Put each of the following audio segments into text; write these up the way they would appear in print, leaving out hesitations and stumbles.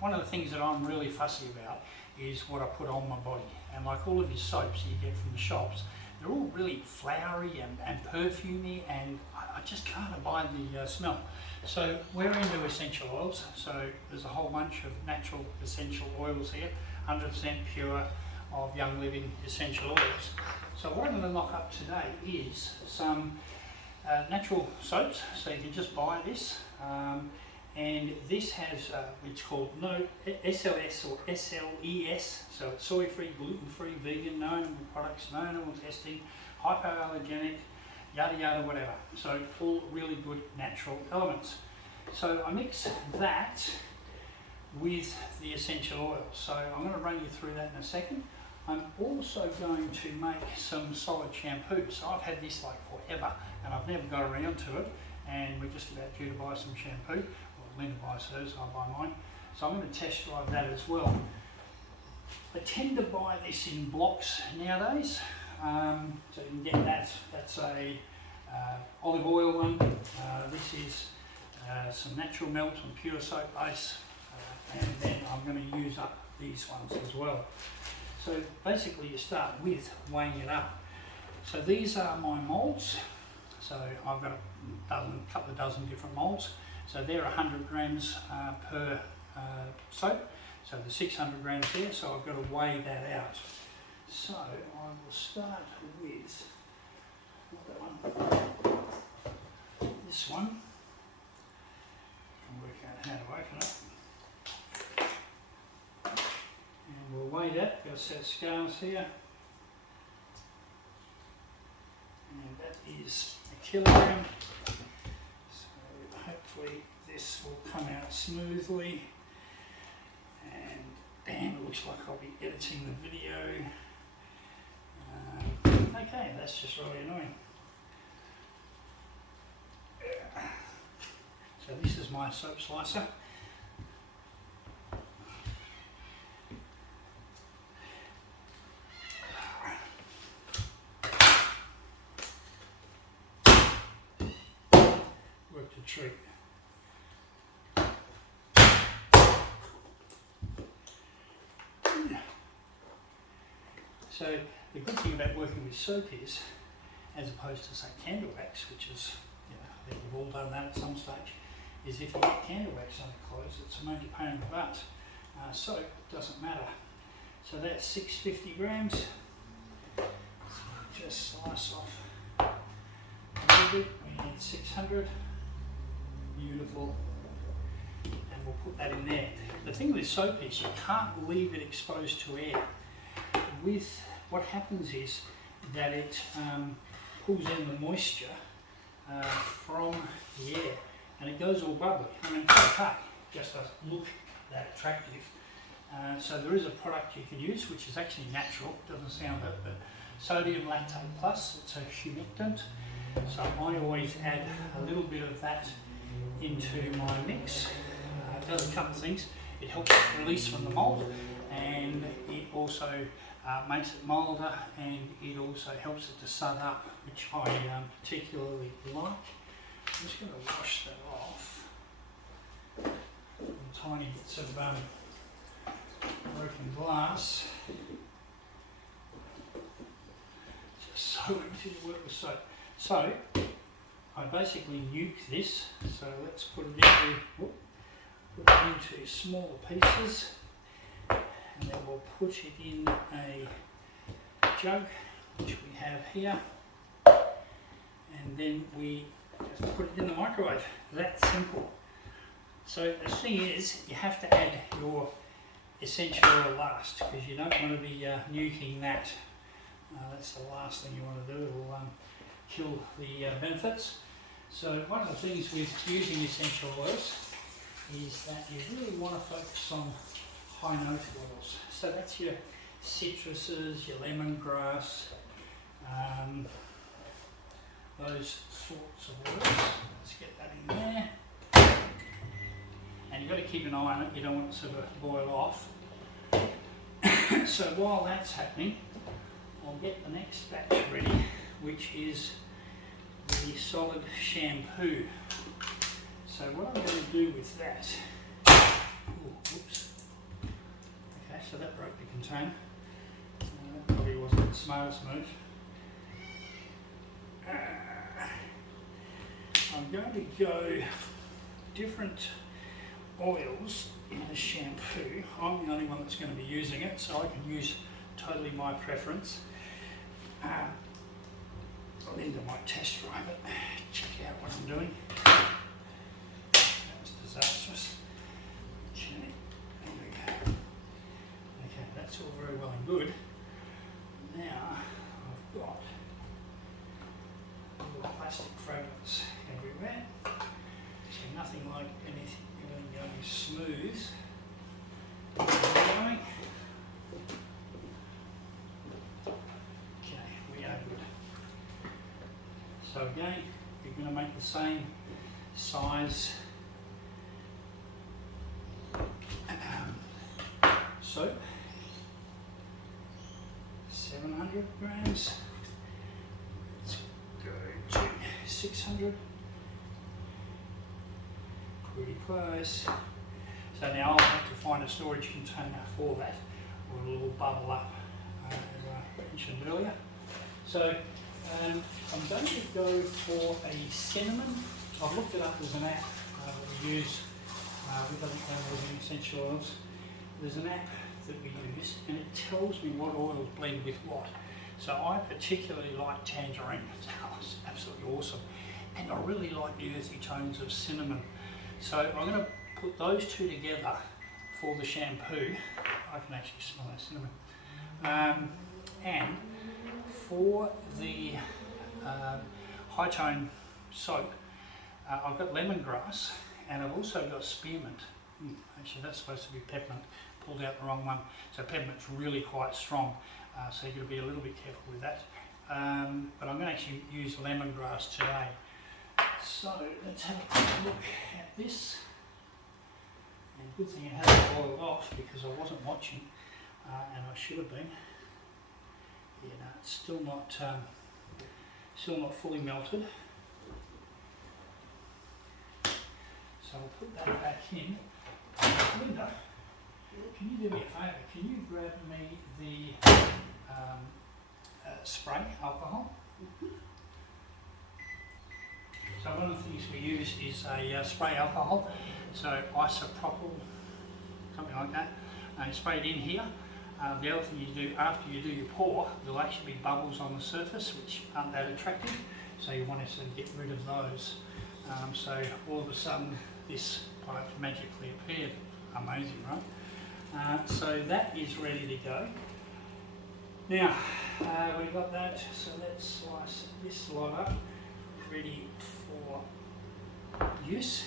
one of the things that I'm really fussy about is what I put on my body. And like all of your soaps that you get from the shops, they're all really flowery and perfumey, and I just can't abide the smell. So we're into essential oils, so there's a whole bunch of natural essential oils here, 100% pure of Young Living essential oils. So what I'm going to knock up today is some natural soaps, so you can just buy this. And this has, it's called SLS or SLES, so it's soy-free, gluten-free, vegan, no animal products, no animal testing, hypoallergenic, yada yada whatever. So all really good natural elements. So I mix that with the essential oils. So I'm going to run you through that in a second. I'm also going to make some solid shampoo. So I've had this like forever and I've never got around to it, and we're just about due to buy some shampoo. Well, Linda buys hers, I buy mine. So I'm going to test drive that as well. I tend to buy this in blocks nowadays, so you can get that. That's a olive oil one. This is some natural melt and pure soap base, and then I'm going to use up these ones as well. So basically you start with weighing it up. So these are my moulds. So I've got a couple of dozen different moulds. So they're 100 grams per soap. So there's 600 grams there, so I've got to weigh that out. So I will start with this one. I can work out how to open it. And we'll weigh that. Got a set of scales here. And that is a kilogram. So hopefully this will come out smoothly. And damn, it looks like I'll be editing the video. Okay, that's just really annoying. So this is my soap slicer. Worked a treat. So the good thing about working with soap is, as opposed to say candle wax, which is, you know, I think we've all done that at some stage, is if you get candle wax on your clothes, it's a major pain in the butt. Soap, it doesn't matter. So that's 650 grams. So just slice off a little bit. We need 600. Beautiful. And we'll put that in there. The thing with soap is you can't leave it exposed to air. With what happens is that it pulls in the moisture from the air, and it goes all bubbly. I mean, it's okay, it just doesn't look that attractive. So there is a product you can use which is actually natural, doesn't sound it, but sodium lactate plus, it's a humectant. So I always add a little bit of that into my mix. It does a couple of things. It helps it release from the mould, and it also makes it milder, and it also helps it to sun up, which I particularly like. I'm just going to wash that off. Some tiny bits of broken glass. Just so easy to work with soap. So I basically nuke this. So let's put it into smaller pieces. And then we'll put it in a jug, which we have here, and then we just put it in the microwave. That simple. So the thing is, you have to add your essential oil last, because you don't want to be nuking that. That's the last thing you want to do. It will kill the benefits. So one of the things with using essential oils is that you really want to focus on high note oils. So that's your citruses, your lemongrass, those sorts of oils. Let's get that in there. And you've got to keep an eye on it, you don't want it to sort of boil off. So while that's happening, I'll get the next batch ready, which is the solid shampoo. So what I'm going to do with that, oops. broke the container. That probably wasn't the smartest move. I'm going to go different oils in the shampoo. I'm the only one that's going to be using it, so I can use totally my preference. Linda might test drive it, check out what I'm doing. That was disastrous. Okay, there we go. Okay, that's all very well and good. Now I've got a little plastic fragments everywhere. So nothing like everything going smooth. Okay, we are good. So again, you're going to make the same size soap, 700 grams. Let's go to 600. Pretty close. So now I'll have to find a storage container for that, or a little bubble up, as I mentioned earlier. So I'm going to go for a cinnamon. I've looked it up. There's an app that we use with other essential oils. There's an app that we use, and it tells me what oils blend with what. So I particularly like tangerine. It's absolutely awesome, and I really like the earthy tones of cinnamon. So I'm going to put those two together for the shampoo. I can actually smell that cinnamon. And for the high tone soap, I've got lemongrass, and I've also got spearmint. Actually, that's supposed to be peppermint. Pulled out the wrong one. So peppermint's really quite strong, so you've got to be a little bit careful with that. But I'm going to actually use lemongrass today. So let's have a quick look at this. And good thing it hasn't boiled off, because I wasn't watching, and I should have been. Yeah, no, it's still not fully melted. So I'll put that back in. Linda, can you do me a favour? Can you grab me the spray alcohol? So one of the things we use is a spray alcohol, so isopropyl, something like that. You spray it in here. The other thing you do after you do your pour, there'll actually be bubbles on the surface which aren't that attractive, so you want to sort of get rid of those. So all of a sudden this product magically appeared. Amazing, right? So that is ready to go. Now we've got that, so let's slice this lot up, ready for use.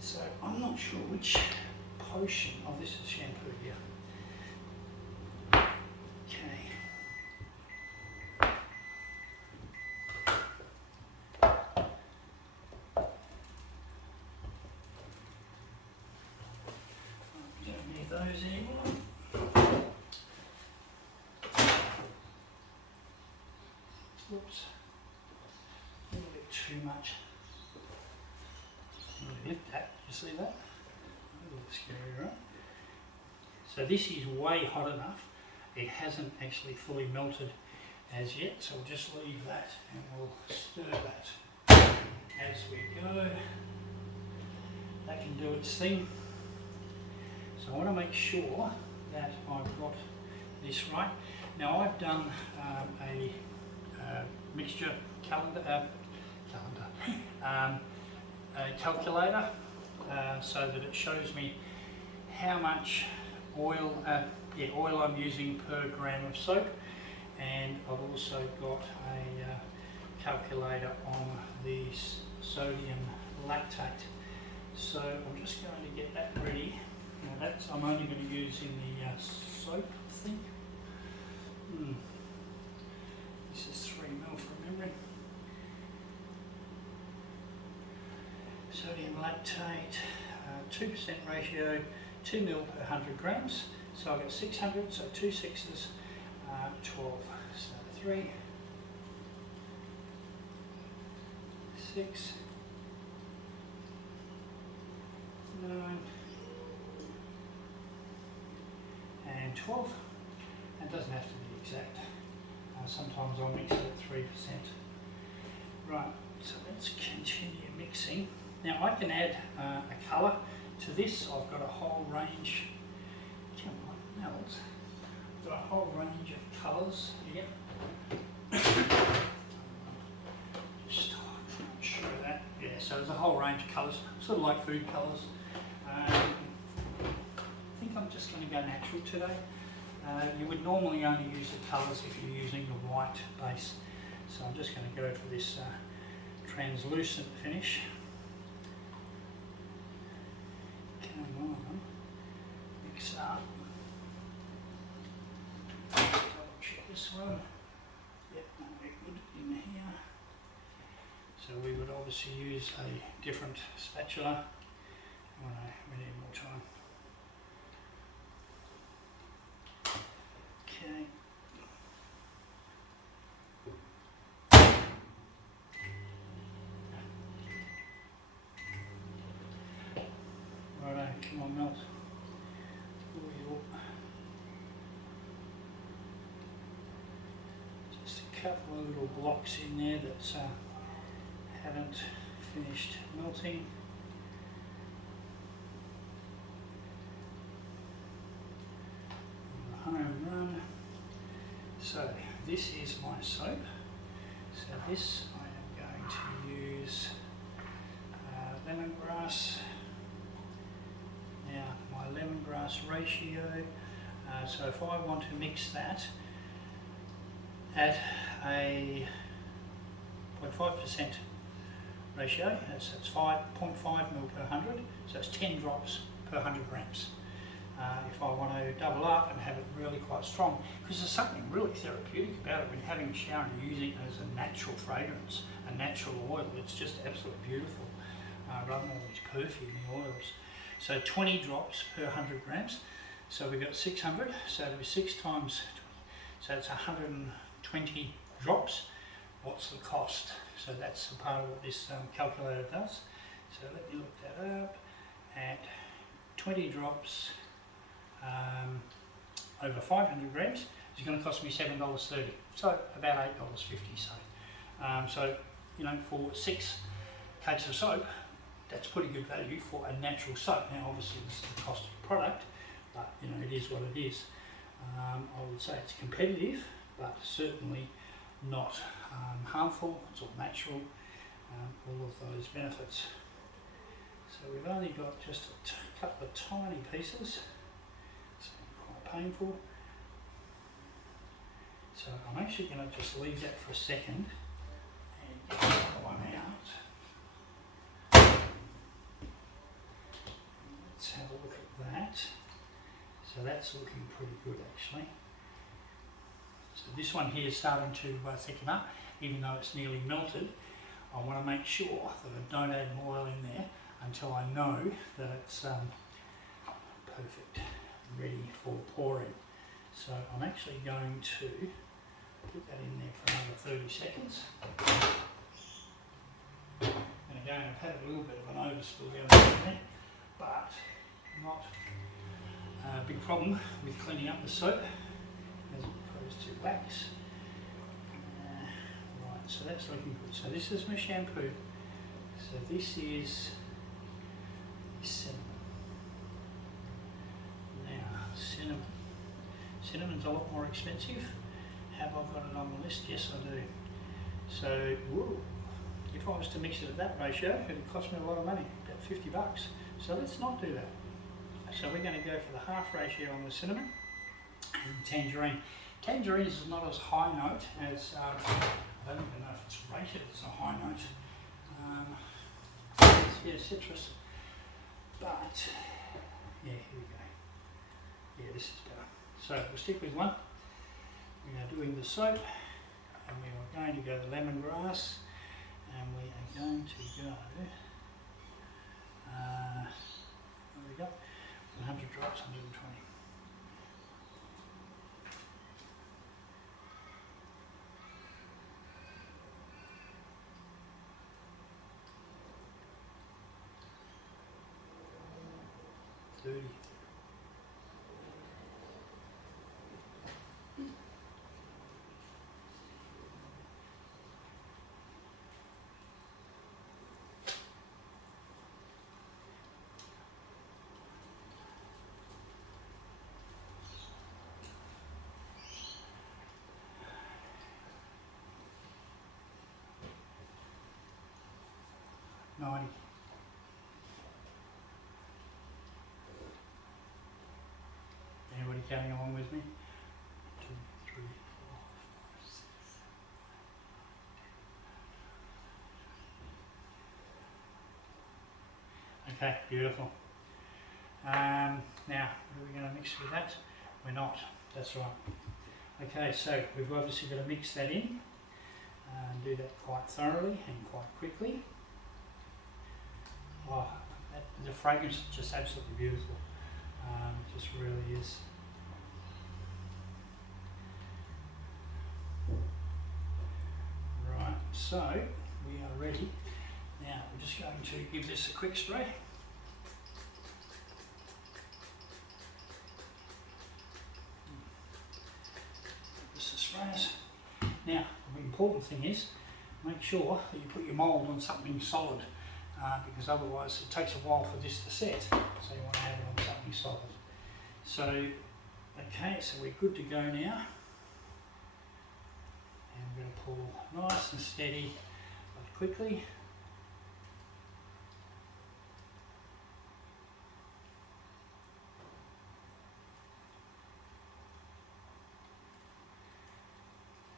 So I'm not sure which potion, oh, this is shampoo here. Okay. Don't need those anymore. Whoops. A little bit too much. Lift that, you see that? A little scary, right? So this is way hot enough. It hasn't actually fully melted as yet, so we'll just leave that and we'll stir that as we go. That can do its thing. So I want to make sure that I've got this right. Now I've done a mixture calculator, so that it shows me how much oil I'm using per gram of soap, and I've also got a calculator on the sodium lactate. So I'm just going to get that ready. Now that's I'm only going to use in the soap, I think. This is 3 ml from memory. Sodium lactate, 2% ratio, 2 ml per 100 grams. So I've got 600, so 2 sixes, 12. So 3, 6, 9, and and 12. It doesn't have to be exact. Sometimes I'll mix it at 3%. Right, so let's continue mixing. Now I can add a colour to this. I've got a whole range, come on, melt. I've got a whole range of colours here. Just show that. Yeah, so there's a whole range of colours, sort of like food colours. I think I'm just going to go natural today. You would normally only use the colours if you're using the white base. So I'm just going to go for this translucent finish. Come on, mix up. Double check this one. Yep, very good in here. So we would obviously use a different spatula. We need more time. Okay. Righto, come on, melt. Just a couple of little blocks in there that haven't finished melting. Home run. So this is my soap. So this I am going to use lemongrass. Now my lemongrass ratio. So if I want to mix that at a 0.5% ratio, that's 5.5 ml per 100. So it's 10 drops per 100 grams. If I want to double up and have it really quite strong, because there's something really therapeutic about it when you're having a shower and you're using it as a natural fragrance, a natural oil. It's just absolutely beautiful, rather than all these perfumey oils. So 20 drops per 100 grams. So we've got 600, so it'll be 6 times 20. So it's 120 drops. What's the cost? So that's the part of what this calculator does. So let me look that up. At 20 drops, over 500 grams, is going to cost me $7.30, so about $8.50. So you know, for 6 cakes of soap, that's pretty good value for a natural soap. Now, obviously, this is the cost of the product, but you know, it is what it is. I would say it's competitive, but certainly not harmful. It's all natural, all of those benefits. So we've only got just a couple of tiny pieces. It's quite painful. So I'm actually going to just leave that for a second and get the other one out. Let's have a look at that. So that's looking pretty good actually. So this one here is starting to thicken up, even though it's nearly melted. I want to make sure that I don't add more oil in there until I know that it's perfect, ready for pouring. So I'm actually going to put that in there for another 30 seconds. And again, I've had a little bit of an overspill the other there, but not a big problem with cleaning up the soap as opposed to wax. Right, so that's looking good. So this is my shampoo. So this is cinnamon. Now, cinnamon. Cinnamon's a lot more expensive. Have I got it on the list? Yes, I do. So, whoa, if I was to mix it at that ratio, it would cost me a lot of money, about $50. So let's not do that. So we're going to go for the half ratio on the cinnamon and tangerine. Tangerine is not as high note as, I don't even know if it's rated as a high note. Yeah, citrus. But, yeah, here we go. Yeah, this is better. So we'll stick with one. We are doing the soap, and we are going to go the lemongrass, and we are going to go, what we got? 100 drops, 120. 90. Anybody counting along with me? 2, 3, 4, 5, 6. Okay, beautiful. Now, what are we going to mix with that? We're not. That's right. Okay, so we've obviously got to mix that in and do that quite thoroughly and quite quickly. Oh, the fragrance is just absolutely beautiful. It just really is. Right, so we are ready. Now we're just going to give this a quick spray. Just the sprays. Now, the important thing is make sure that you put your mould on something solid, because otherwise it takes a while for this to set. So you want to have it on something solid. So, okay, so we're good to go now. And we're going to pull nice and steady, but quickly.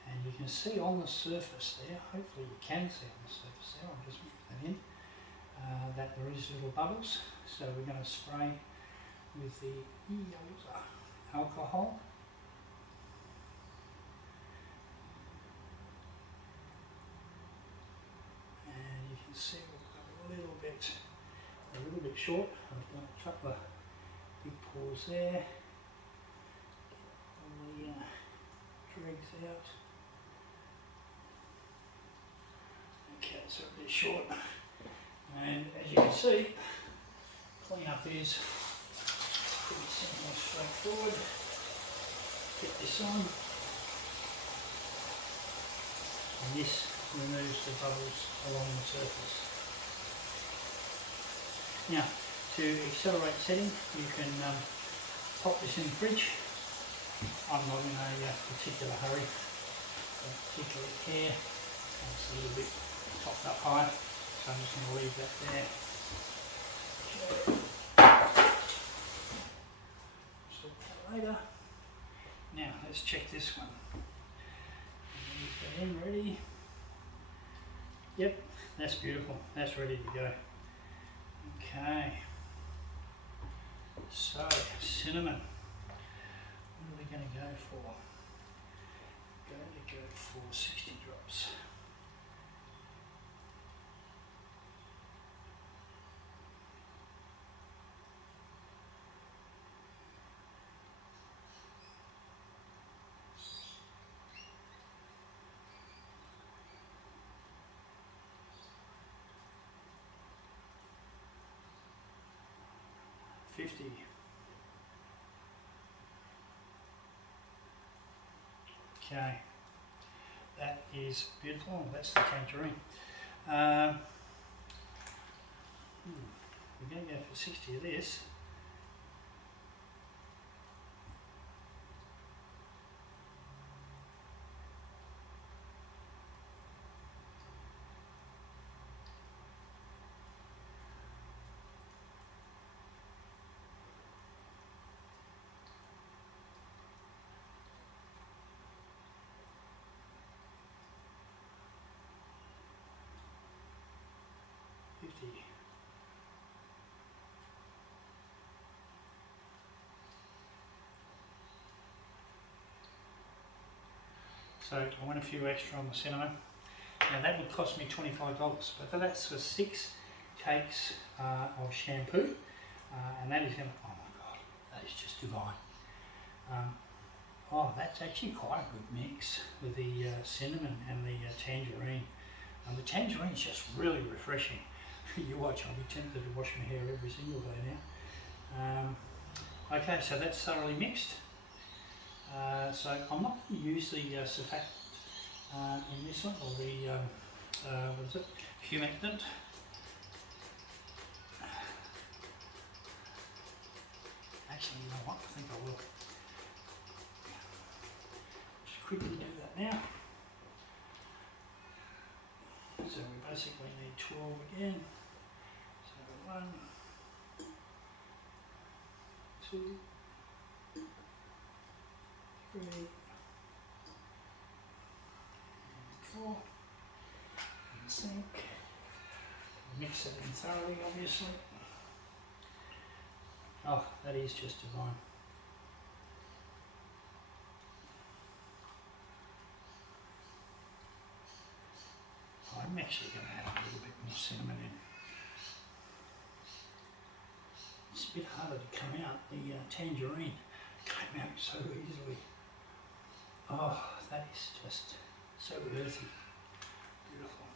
And you can see on the surface there, hopefully you can see on the surface there, I'll just move that in, that there is little bubbles. So we're going to spray with the Eosa alcohol. And you can see we've got a little bit short. I've done a couple of big pours there. Get all the dregs out. Okay, so a bit short. And as you can see, clean up is pretty simple and straightforward. Get this on, and this removes the bubbles along the surface. Now, to accelerate setting, you can pop this in the fridge. I'm not in a particular hurry, particularly here. It's a little bit topped up high, so I'm just going to leave that there. Sort that later. Now let's check this one. Get in ready. Yep, that's beautiful. That's ready to go. Okay. So cinnamon. What are we going to go for? Going to go for 60 drops. Okay, that is beautiful. That's the tangerine. We're going to go for 60 of this. So I went a few extra on the cinnamon. Now that would cost me $25, but that's for 6 cakes of shampoo, and that is going to, oh my god, that is just divine. Oh, that's actually quite a good mix with the cinnamon and the tangerine. The tangerine is just really refreshing. You watch, I'll be tempted to wash my hair every single day now. Okay, so that's thoroughly mixed. So I'm not going to use the surfactant in this one, or the, what is it, humectant. Actually, you know what, I think I will. Just quickly do that now. So we basically need 12 again. 2, 3, 4. And the sink. Mix it in thoroughly, obviously. Oh, that is just divine. I'm actually going to add a little bit more cinnamon in. It's a bit harder to come out. The tangerine came out so easily. Oh, that is just so earthy. Beautiful.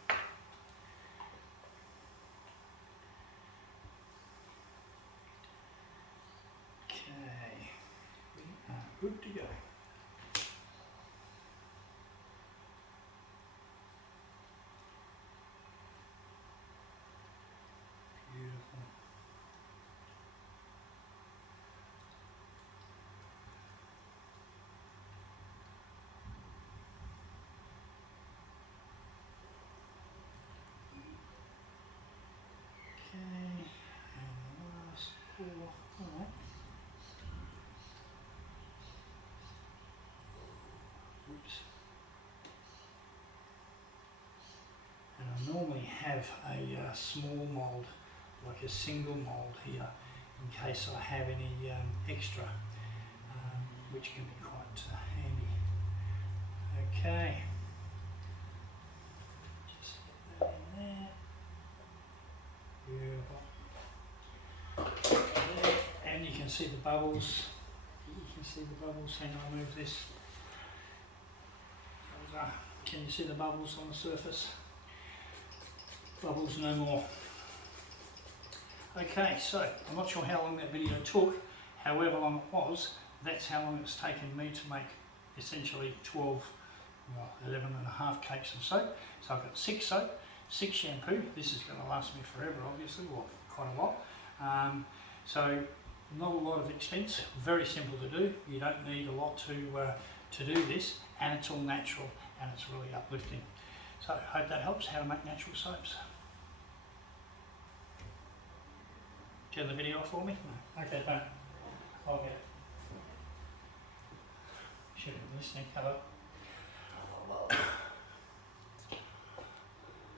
Okay, we are good to go. Beautiful. Okay, and the last pour. All right. Oops. And I normally have a small mould, like a single mould here, in case I have any extra, which can be quite handy. Okay, just get that in there. Beautiful. There. And you can see the bubbles. You can see the bubbles. Hang on, I'll move this. Can you see the bubbles on the surface? Bubbles no more. Okay, so I'm not sure how long that video took, however long it was, that's how long it's taken me to make essentially 12, well, 11 and a half cakes of soap. So I've got 6 soap, 6 shampoo. This is going to last me forever, obviously, or quite a while. So not a lot of expense, very simple to do. You don't need a lot to do this, and it's all natural and it's really uplifting. So I hope that helps, how to make natural soaps. Turn the video off for me? No. Okay, don't. I'll get it. Should have been listening. Hello.